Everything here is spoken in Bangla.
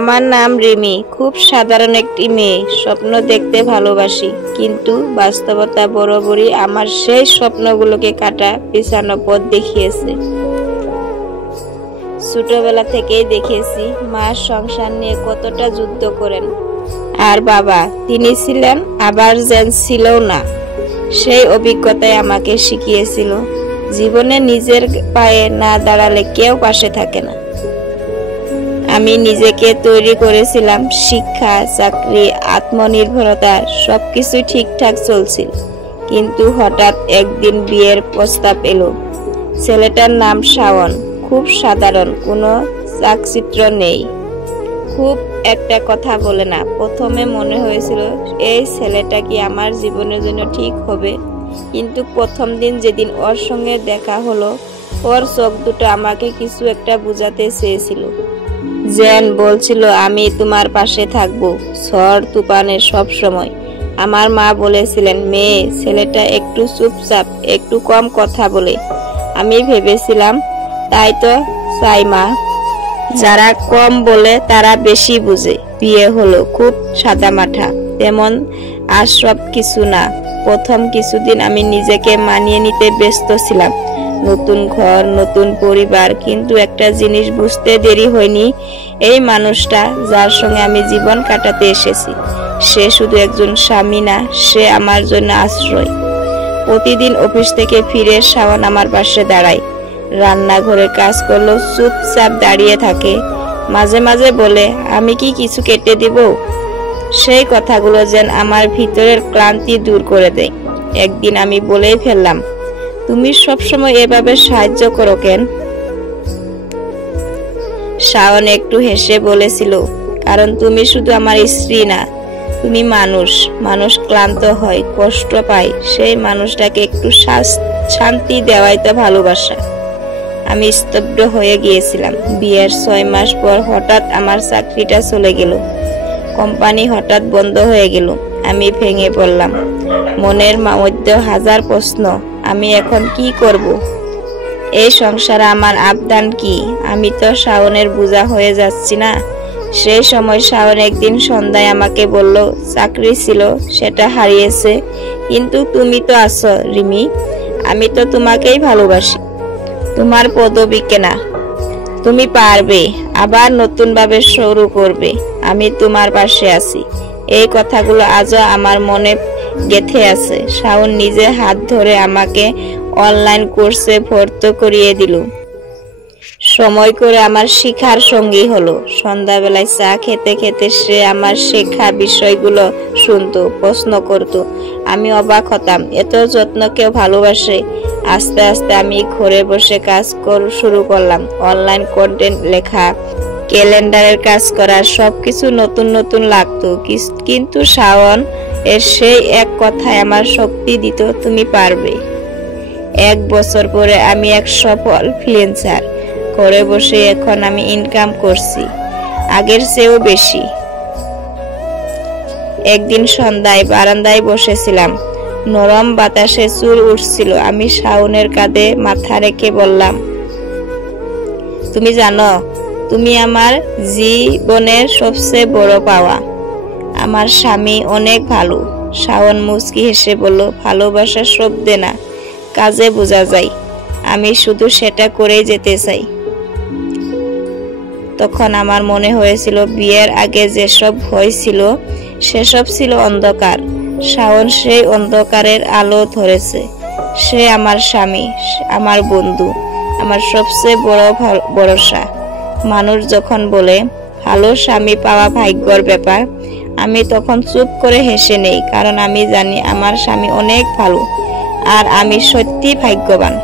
আমার নাম রিমি। খুব সাধারণ একটি মেয়ে, স্বপ্ন দেখতে ভালোবাসি, কিন্তু বাস্তবতা বরাবরই আমার সেই স্বপ্নগুলোকে কাটা পিছানো পথ দেখিয়েছে। ছোটবেলা থেকেই দেখেছি মা সংসার নিয়ে কতটা যুদ্ধ করেন, আর বাবা তিনি ছিলেন আবার যেন ছিলও না। সেই অভিজ্ঞতাই আমাকে শিখিয়েছিল জীবনে নিজের পায়ে না দাঁড়ালে কেউ পাশে থাকে না। আমি নিজেকে তৈরি করেছিলাম, শিক্ষা, চাকরি, আত্মনির্ভরতা সবকিছু ঠিকঠাক চলছিল, কিন্তু হঠাৎ একদিন বিয়ের প্রস্তাব এলো। ছেলেটার নাম শাওন, খুব সাধারণ, কোনো চাকচিত্র নেই, খুব একটা কথা বলে না। প্রথমে মনে হয়েছিল এই ছেলেটা কি আমার জীবনের জন্য ঠিক হবে, কিন্তু প্রথম দিন যেদিন ওর সঙ্গে দেখা হলো, ওর চোখ দুটো আমাকে কিছু একটা বোঝাতে চেয়েছিল, যেন বলছিল আমি তোমার পাশে থাকবো ঝড় তুফানে সব সময়। আমার মা বলেছিলেন মেয়ে ছেলেটা একটু চুপচাপ, একটু কম কথা বলে। আমি ভেবেছিলাম তাই তো চাই মা, যারা কম বলে তারা বেশি বুঝে। বিয়ে হলো, খুব সাদামাঠা, তেমন আর সব কিছু না। প্রথম কিছুদিন আমি নিজেকে মানিয়ে নিতে ব্যস্ত ছিলাম, নতুন ঘর, নতুন পরিবার, কিন্তু একটা জিনিস বুঝতে দেরি হয়নি, এই মানুষটা যার সঙ্গে আমি জীবন কাটাতে এসেছি সে শুধু একজন স্বামী না, সে আমার জন্য আশ্রয়। প্রতিদিন অফিস থেকে ফিরে শাওন আমার পাশে দাঁড়ায়, রান্নাঘরে কাজ করলেও চুপচাপ দাঁড়িয়ে থাকে, মাঝে মাঝে বলে আমি কি কিছু কেটে দিব। সেই কথাগুলো যেন আমার ভিতরের ক্লান্তি দূর করে দেয়। একদিন আমি বলেই ফেললাম, তুমি সবসময় এভাবে সাহায্য করো কেন? শাওন একটু হেসে বলেছিল, কারণ তুমি শুধু আমার স্ত্রী না, তুমি মানুষ। মানুষ ক্লান্ত হয়, কষ্ট পায়, সেই মানুষটাকে একটু শান্তি দেওয়াই তো ভালোবাসা। আমি স্তব্ধ হয়ে গিয়েছিলাম। বিয়ের 6 মাস পর হঠাৎ আমার চাকরিটা চলে গেল, কোম্পানি হঠাৎ বন্ধ হয়ে গেল। আমি ভেঙে পড়লাম, মনের মধ্যে হাজার প্রশ্ন। আমি এখন কি করব? এই সংসারে আমার আবদান কি? আমি তো শাওনের বোঝা হয়ে যাচ্ছি না। সেই সময় শাওন একদিন সন্ধ্যায় আমাকে বলল, চাকরি ছিল সেটা হারিয়েছে, কিন্তু তুমি তো আছো রিমি, আমি তো তোমাকেই ভালোবাসি। তোমার পদবী কেনা, তুমি পারবে, আবার নতুন ভাবে শুরু করবে, আমি তোমার পাশে আছি। এই কথাগুলো আজও আমার মনে গেঁথে আছে। শাওন নিজে হাত ধরে আমাকে অনলাইন কোর্সে ভর্তি করিয়ে দিল, সময় করে আমার শিখার সঙ্গী হলো। সন্ধ্যাবেলায় চা খেতে খেতে সে আমার শেখা বিষয়গুলো শুনতো, প্রশ্ন করত। আমি অবাক হতাম, এত যত্ন কেউ ভালোবাসে। আস্তে আস্তে আমি ঘরে বসে কাজ শুরু করলাম, অনলাইন কন্টেন্ট লেখা, ক্যালেন্ডারের কাজ করা, সবকিছু নতুন নতুন লাগতো। কিন্তু শাওন এর সেই এক কথায় আমার শক্তি দিত, তুমি পারবে। 1 বছর পরে আমি এক সফল ফ্রিল্যান্সার, ঘরে বসে এখন আমি ইনকাম করছি, আগের চেয়েও বেশি। একদিন সন্ধ্যায় বারান্দায় বসেছিলাম, নরম বাতাসে চুল উঠছিল। আমি শাওনের কাঁধে মাথা রেখে বললাম, তুমি জানো তুমি আমার জীবনের সবচেয়ে বড় পাওয়া। আমার স্বামী অনেক ভালো। শাওন মুচকি হেসে বলল, ভালোবাসা শব্দে না, কাজে বোঝা যায়। আমি শুধু সেটা করেই যেতে চাই। তখন আমার মনে হয়েছিল বিয়ের আগে যেসব ভয় ছিল সেসব ছিল অন্ধকার। শাওন সেই অন্ধকারের আলো ধরেছে। সে আমার স্বামী, আমার বন্ধু, আমার সবচেয়ে বড় ভরসা। মানুষ যখন বলে ভালো স্বামী পাওয়া ভাগ্যর ব্যাপার, আমি তখন চুপ করে হেসে নেই, কারণ আমি জানি আমার স্বামী অনেক ভালো আর আমি সত্যি ভাগ্যবান।